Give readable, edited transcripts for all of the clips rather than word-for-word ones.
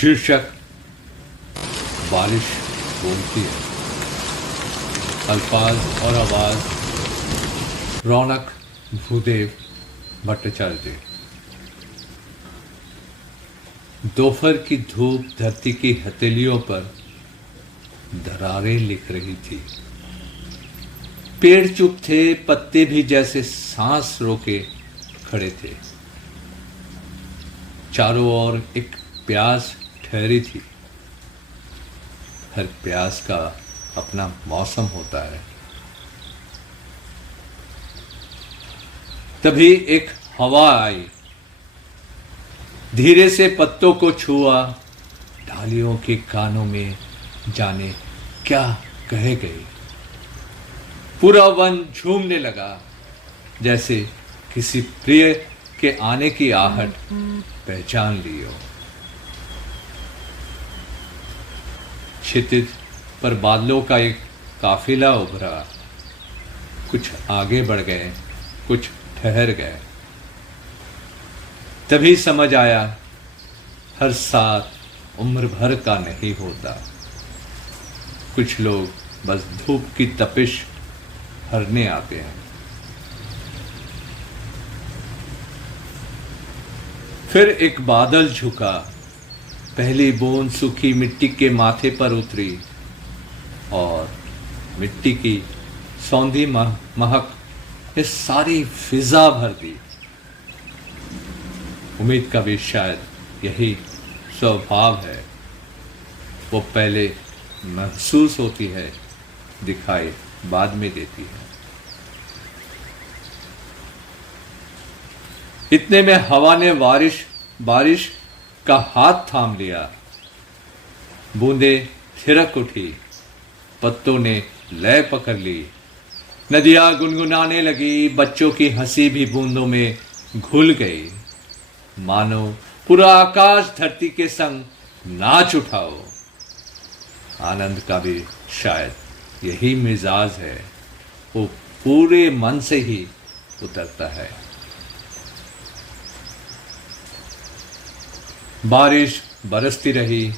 शीर्षक बारिश बोलती है। अल्फाज और आवाज रौनक भूदेव भट्टाचार्य। दोपहर की धूप धरती की हथेलियों पर दरारें लिख रही थी। पेड़ चुप थे, पत्ते भी जैसे सांस रोके खड़े थे। चारों ओर एक प्यास ठहरी थी। हर प्यास का अपना मौसम होता है। तभी एक हवा आई, धीरे से पत्तों को छुआ, डालियों के कानों में जाने क्या कहे गई। पूरा वन झूमने लगा, जैसे किसी प्रिय के आने की आहट पहचान ली हो। क्षितिज पर बादलों का एक काफिला उभरा। कुछ आगे बढ़ गए, कुछ ठहर गए। तभी समझ आया, हर साथ उम्र भर का नहीं होता। कुछ लोग बस धूप की तपिश हरने आते हैं। फिर एक बादल झुका, पहली बूंद सूखी मिट्टी के माथे पर उतरी और मिट्टी की सौंधी महक इस सारी फिजा भर दी। उम्मीद का भी शायद यही स्वभाव है। वो पहले महसूस होती है, दिखाई बाद में देती है। इतने में हवा ने बारिश का हाथ थाम लिया। बूंदें थिरक उठी, पत्तों ने लय पकड़ ली। नदियां गुनगुनाने लगी, बच्चों की हंसी भी बूंदों में घुल गई। मानो पूरा आकाश धरती के संग नाच उठाओ। आनंद का भी शायद यही मिजाज है, वो पूरे मन से ही उतरता है। बारिश बरसती रही,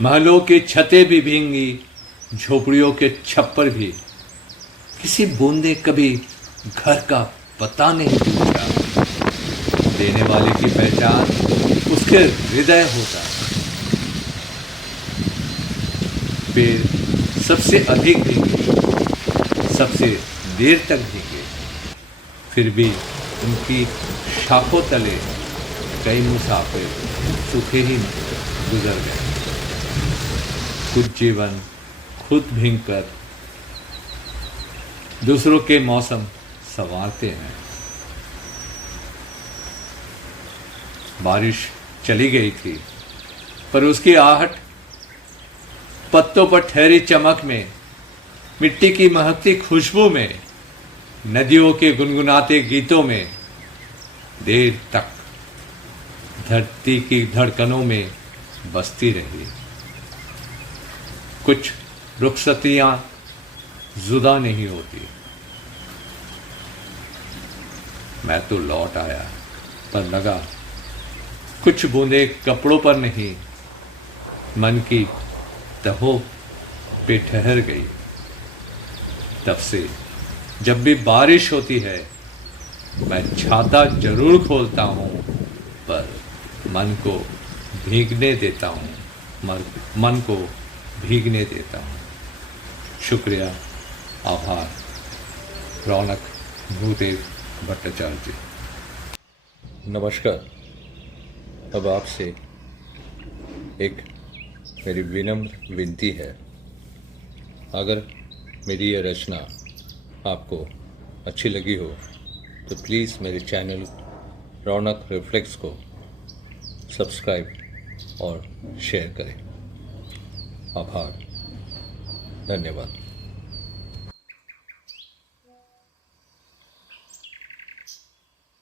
महलों की छतें भी भींगी, झोपड़ियों के छप्पर भी। किसी बूंदे कभी घर का पता नहीं पूछा। देने वाले की पहचान उसके हृदय होता है। पेड़ सबसे अधिक भीगे, सबसे देर तक भीगे, फिर भी उनकी शाखों तले कई मुसाफिर सूखे ही गुजर गए। कुछ जीवन खुद भीगकर दूसरों के मौसम संवारते हैं। बारिश चली गई थी, पर उसकी आहट पत्तों पर ठहरी चमक में, मिट्टी की महकती खुशबू में, नदियों के गुनगुनाते गीतों में देर तक धरती की धड़कनों में बसती रही। कुछ रुखसतियां जुदा नहीं होती। मैं तो लौट आया, पर लगा कुछ बूंदे कपड़ों पर नहीं, मन की तहों पे ठहर गई। तब से जब भी बारिश होती है, मैं छाता जरूर खोलता हूं, पर मन को भीगने देता हूं, मन को भीगने देता हूं। शुक्रिया, आभार। रौनक भूदेव भट्टाचार्य। नमस्कार। अब आपसे एक मेरी विनम्र विनती है, अगर मेरी यह रचना आपको अच्छी लगी हो तो प्लीज़ मेरे चैनल रौनक रिफ्लेक्स को सब्सक्राइब और शेयर करें। आभार, धन्यवाद।